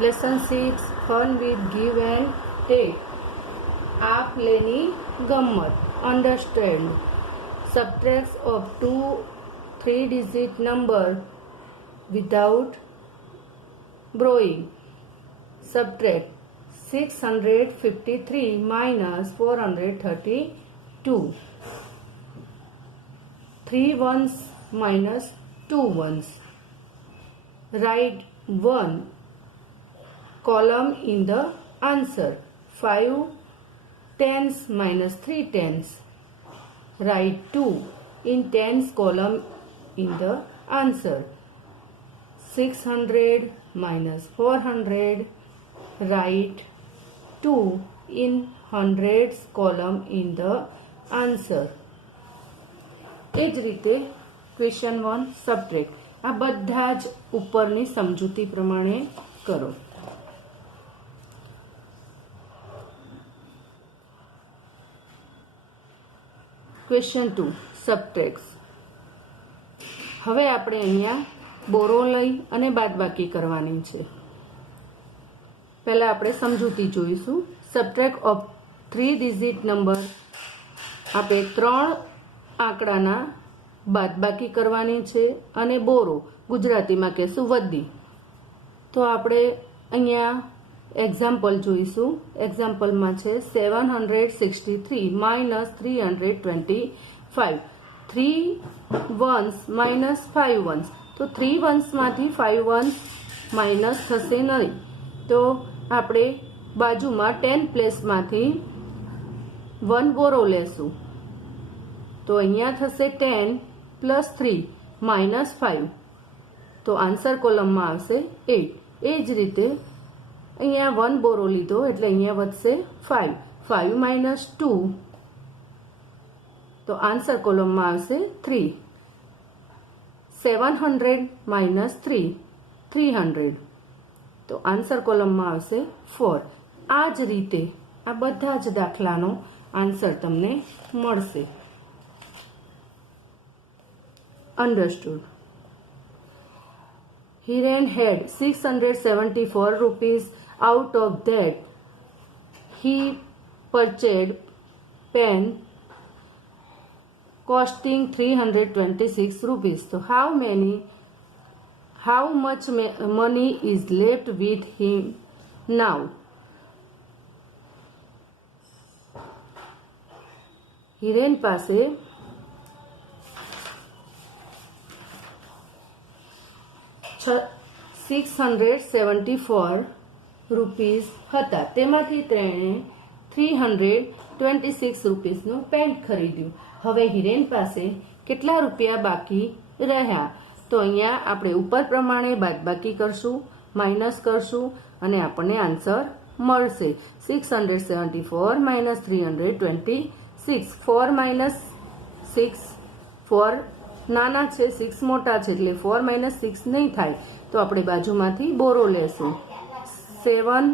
Lesson 6 Fun with Give and Take. आप लेनी गम्मत. Understand. Subtracts of 2 3-digit number without borrowing. Subtract 653 minus 432. 3 ones minus 2 ones. Write 1 column in the answer. 5 tens minus 3 tens. Write 2 in tens column in the answer. 600 minus 400. Write 2 in hundreds column in the answer. એ જ રીતે question 1 subtract. આ બધા જ ઉપરની સમજૂતી પ્રમાણે કરો. Question 2 સબટ્રેક્ટ્સ. હવે આપણે અહીંયા બોરો લઈ અને બાદબાકી કરવાની છે. પહેલા આપણે સમજૂતી જોઈશું. Subtract of 3 digit number. આપણે 3 આંકડાના બાદબાકી કરવાની છે અને બોરો ગુજરાતીમાં કહેશું વધી. તો આપણે અહીંયા એક્ઝામ્પલ જોઈશું. એક્ઝામ્પલમાં છે 763 માઇનસ 325. 3 once minus 5 once. તો 3 વન્સમાંથી 5 વન્સ માઇનસ થશે નહીં. તો આપણે બાજુમાં 10 પ્લેસમાંથી 1 બોરો લેશું. તો અહીંયા થશે 10 પ્લસ 3 માઇનસ 5. તો આન્સર કોલમમાં આવશે 8. એ જ રીતે અહીંયા 1 બોરો લીધો એટલે અહીંયા વધશે 5. 5 માઇનસ 2. તો આન્સર કોલમમાં આવશે 3. 700 માઇનસ 3 300. તો આન્સર કોલમમાં આવશે 4. આ જ રીતે આ બધા જ દાખલાનો આન્સર તમને મળશે. Understood. Hiren had 674 rupees. Out of that, he purchased pen costing 326 rupees. So how much money is left with him now? Hiren પાસે 674 રૂપીસ હતા. તેમાંથી તેણે 326 રૂપીસનું પેન્ટ ખરીદ્યું. હવે હિરેન પાસે કેટલા રૂપિયા બાકી રહ્યા? તો અહીંયા આપણે ઉપર પ્રમાણે બાદબાકી કરશું, માઇનસ કરશું અને આપણને આન્સર મળશે 674 માઇનસ 326. 4 માઇનસ 6 4 નાના છે, 6 મોટા છે એટલે 4 માઇનસ 6 નહીં થાય. તો આપણે બાજુમાંથી બોરો લેશું. 7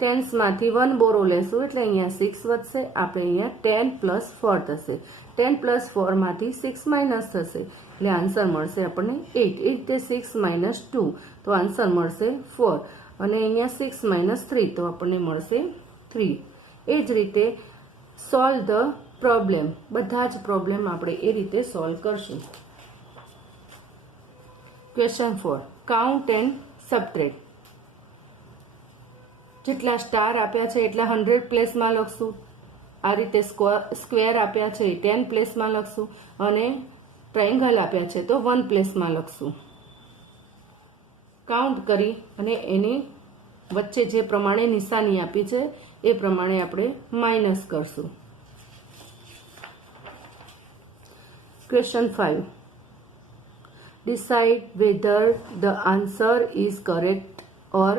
ટેન્સમાંથી 1 બોરો લેશું એટલે અહીંયા 6 વધશે. આપણે અહીંયા 10 પ્લસ 4 થશે. 10 પ્લસ 4 માંથી 6 માઇનસ થશે એટલે આન્સર મળશે આપણને 8. એ રીતે 6 માઇનસ 2 તો આન્સર મળશે 4. અને અહીંયા 6 માઇનસ 3 તો આપણને મળશે 3. એ જ રીતે સોલ્વ ધ પ્રોબ્લેમ. બધા જ પ્રોબ્લેમ આપણે એ રીતે સોલ્વ કરશું. Question 4 count and subtract. જેટલા સ્ટાર આપ્યા છે એટલા 100 પ્લેસમાં લખશું. આ રીતે સ્ક્વેર આપ્યા છે 10 પ્લેસમાં લખશું અને ટ્રાયેંગલ આપ્યા છે તો 1 પ્લેસમાં લખશું. કાઉન્ટ કરી અને એની વચ્ચે જે પ્રમાણે નિશાની આપી છે એ પ્રમાણે આપણે માઇનસ કરશું. Question 5. Decide whether the answer is correct or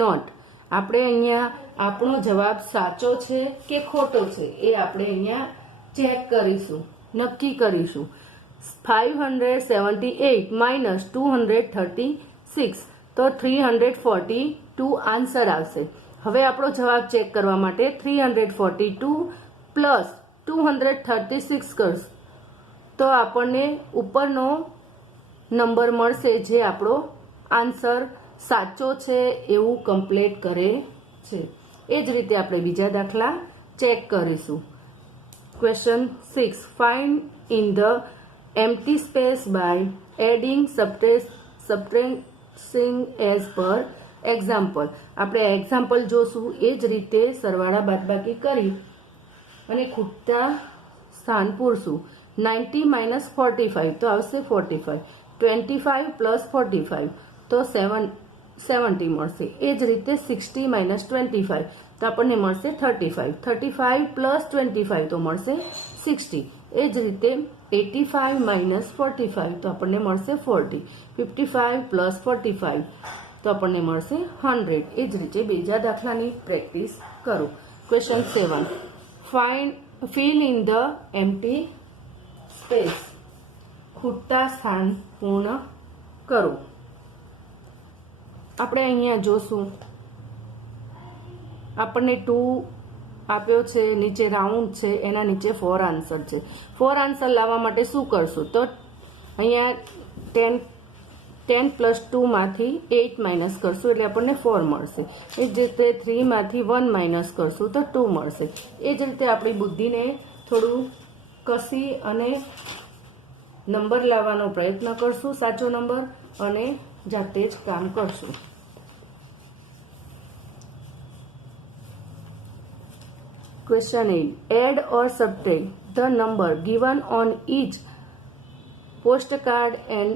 not. આપણે અહીંયા આપણો જવાબ સાચો છે કે ખોટો છે એ આપણે અહીંયા ચેક કરીશું, નક્કી કરીશું. 578 માઇનસ 236 તો 342 આન્સર આવશે. હવે આપણો જવાબ ચેક કરવા માટે 342 પ્લસ 236 કરશું તો આપણને ઉપરનો નંબર મળશે જે આપણો આન્સર સાચો છે એવું કમ્પ્લીટ કરે છે. એ જ રીતે આપણે બીજા દાખલા ચેક કરીશું. Question 6. Find in the empty space by adding subtracting as per example. આપણે એક્ઝામ્પલ જોશું. એ જ રીતે સરવાળા બાદબાકી કરી અને ખૂટતા સ્થાન પૂરશું. 90 માઇનસ 45 તો આવશે 45. 25 પ્લસ 45 તો 70 મળશે. એ જ રીતે 60 માઇનસ 25 તો આપણને મળશે 35. 35 પ્લસ 25 તો મળશે 60. એ જ રીતે 85 માઇનસ 45 તો આપણને મળશે 40. 55 પ્લસ 45 તો આપણને મળશે 100. એ જ રીતે બીજા દાખલાની પ્રેક્ટિસ કરો. Question 7. Fill in the empty space. ખૂટતા સ્થાન પૂર્ણ કરો. આપણે અહીંયા જોશું. આપણને 2 આપ્યો છે, નીચે રાઉન્ડ છે, એના નીચે 4 આન્સર છે. 4 આન્સર લાવવા માટે શું કરશું? તો અહીંયા 10 પ્લસ 2 માંથી 8 માઇનસ કરશું એટલે આપણને 4 મળશે. એ જ રીતે 3 માંથી 1 માઇનસ કરશું તો 2 મળશે. એ જ રીતે આપણી બુદ્ધિને થોડું કસી અને નંબર લાવવાનો પ્રયત્ન કરશું, સાચો નંબર, અને જાતે જ કામ કરશું. Question 8. Add or subtract the number given on each postcard and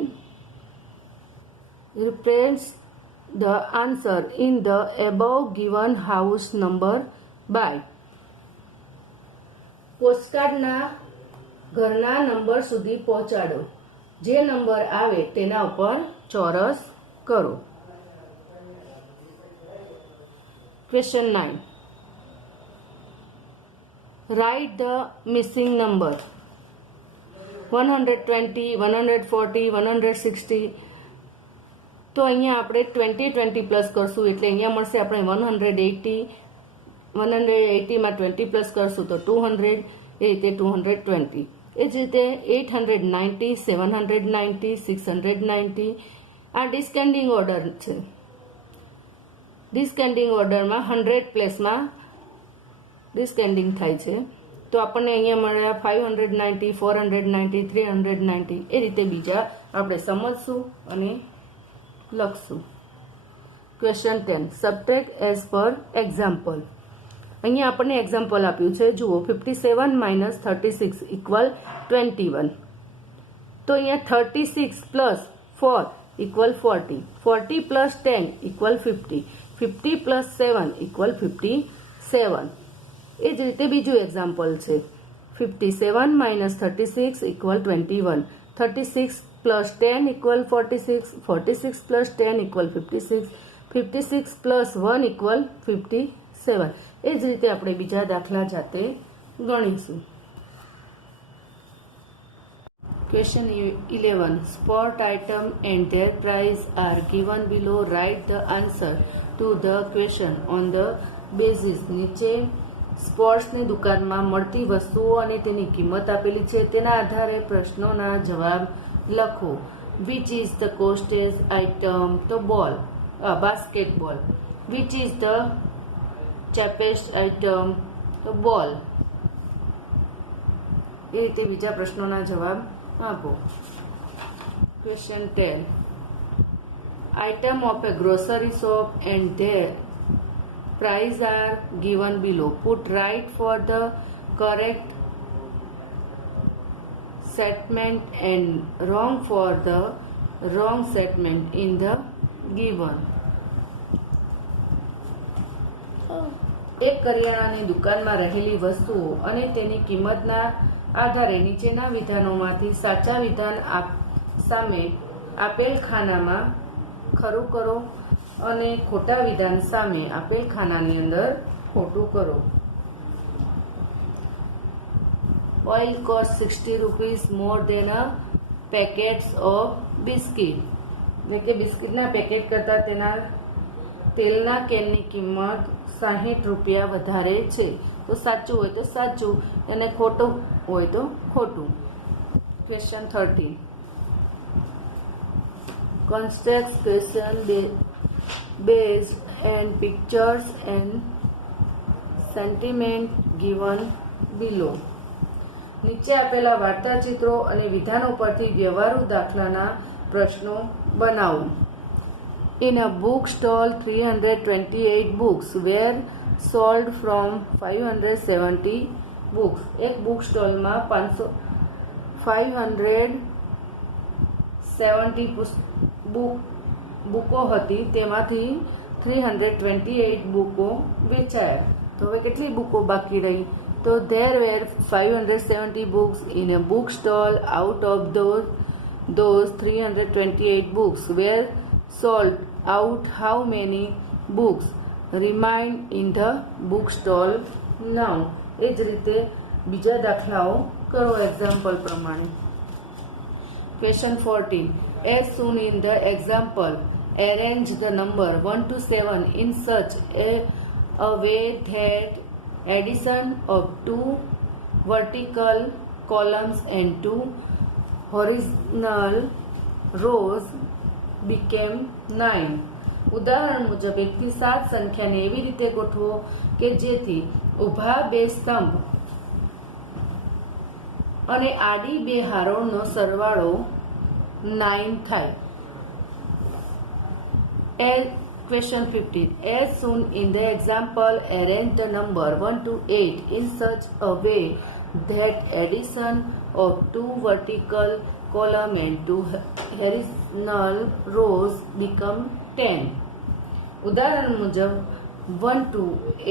replace the answer in the above given house number by. પોસ્ટકાર્ડના ઘરના નંબર સુધી પહોંચાડો. જે નંબર આવે તેના ઉપર ચોરસ કરો. Question 9. Write the missing number. 120, 140, 160. તો અહીંયા આપણે 20 પ્લસ કરશું એટલે અહીંયા મળશે આપણે 180. 180 માં 20 પ્લસ કરશું તો 200. એ રીતે 220. એ જ રીતે 890, 790, 690. આ ડિસ્કેન્ડિંગ ઓર્ડર છે. ડિસ્કેન્ડિંગ ઓર્ડરમાં 100 પ્લેસમાં ડિસ્કેન્ડિંગ થાય છે. તો આપણને અહીંયા મળ્યા 590, 490, 390. એ રીતે બીજા આપણે સમજશું અને લખશું. Question 10. Subtract as per example. અહીંયા આપણને એક્ઝામ્પલ આપ્યું છે. જુઓ, 57 માઇનસ 36 ઇક્વલ 21. તો અહીંયા 36 plus 4 equal 40. 40 plus 10 equal 50. 50 plus 7 equal 57. એ જ રીતે બીજું એક્ઝામ્પલ છે. 57 minus 36 equal 21. 36 plus 10 equal 46. 46 plus 10 equal 56. 56 plus 1 equal 57. એ જ રીતે આપણે બીજા દાખલા જાતે ગણીશું. Question 11. Sport item and their price are given below. Write the answer to the question on the basis. નીચે સ્પોર્ટ્સની દુકાનમાં મળતી વસ્તુઓ અને તેની કિંમત આપેલી છે. તેના આધારે પ્રશ્નોના જવાબ લખો. Which is the costest item? તો બોલ, basketball. Which is the cheapest item? તો બોલ. એ રીતે બીજા પ્રશ્નોના જવાબ આપો. Question 10. Item of a grocery shop and their price are given below. Put right for the correct statement and wrong for the wrong statement in the given. એક કરિયાણાની દુકાનમાં રહેલી વસ્તુઓ અને તેની કિંમતના આધારે નીચેના વિધાનોમાંથી સાચા વિધાન સામે આપેલ ખાનામાં ખરું કરો અને ખોટા વિધાન સામે આપેલ ખાનાની અંદર ખોટું કરો. Oil cost 60 rupees more than a packets of biscuit. એટલે કે બિસ્કિટના પેકેટ કરતાં તેના તેલના કેનની કિંમત 60 રૂપિયા વધારે છે. તો સાચું હોય તો સાચું અને ખોટું હોય તો ખોટું. Question 13. Construct question based and pictures and sentiment given below. નીચે આપેલા વાર્તા ચિત્રો અને વિધાનો પરથી વ્યવહારુ દાખલાના પ્રશ્નો બનાવો. In a bookstall, 328 books were sold from 570 books. એક બુક સ્ટોલમાં 570 બુકો હતી, તેમાંથી 328 બુકો વેચાયા. તો હવે કેટલી બુકો બાકી રહી? તો there were 570 books in a bookstall. Out of those 328 books were sold out. How many books remain in the bookstall now? એ જ રીતે બીજા દાખલાઓ કરો એક્ઝામ્પલ પ્રમાણે. Question 14. As soon in the example, arrange the number 1 to 7 in such a way that addition of 2 vertical columns and 2 horizontal rows became 9. ઉદાહરણ મુજબ 1 થી 7 સંખ્યાને એવી રીતે ગોઠવો કે જેથી ઊભા બે સ્તંભ અને આડી બે હારોળનો સરવાળો 9 થાય. Question 15. As soon in the example, arrange the number 1 to 8 in such a way that addition of 2 vertical column and 2 horizontal rows become 10. ઉદાહરણ મુજબ 1 to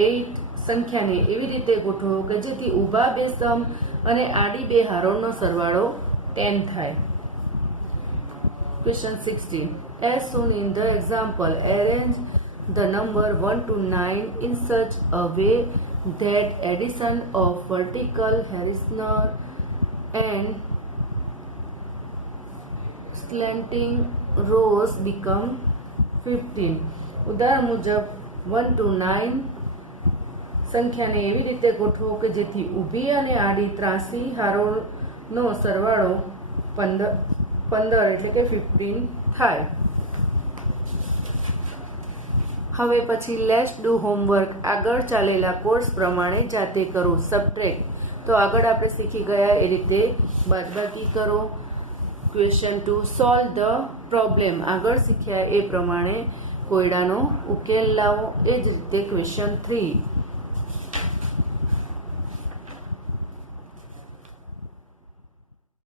8 સંખ્યાને એવી રીતે ગોઠવો કે જેથી ઊભા બે સ્તંભ અને આડી બે હારોળનો સરવાળો 10 થાય. Question 16. As soon in the example, arrange the number 1 to 9 in such a way that addition of vertical, horizontal and slanting rows become 15. ઉદાહરણ મુજબ 1 to 9 સંખ્યાને એવી રીતે ગોઠવો કે જેથી ઊભી અને આડી ત્રાસી હારોળનો સરવાળો 15 એટલે કે 15 થાય. હવે પછી લેટ્સ ડુ હોમવર્ક. આગળ ચાલેલા કોર્સ પ્રમાણે જાતે કરો. સબટ્રેક્ટ, તો આગળ આપણે શીખી ગયા એ રીતે બાદબાકી કરો. Question 2, solve the problem. આગળ શીખ્યા એ પ્રમાણે કોયડાનો ઉકેલ લાવો. એ જ રીતે ક્વેશ્ચન 3,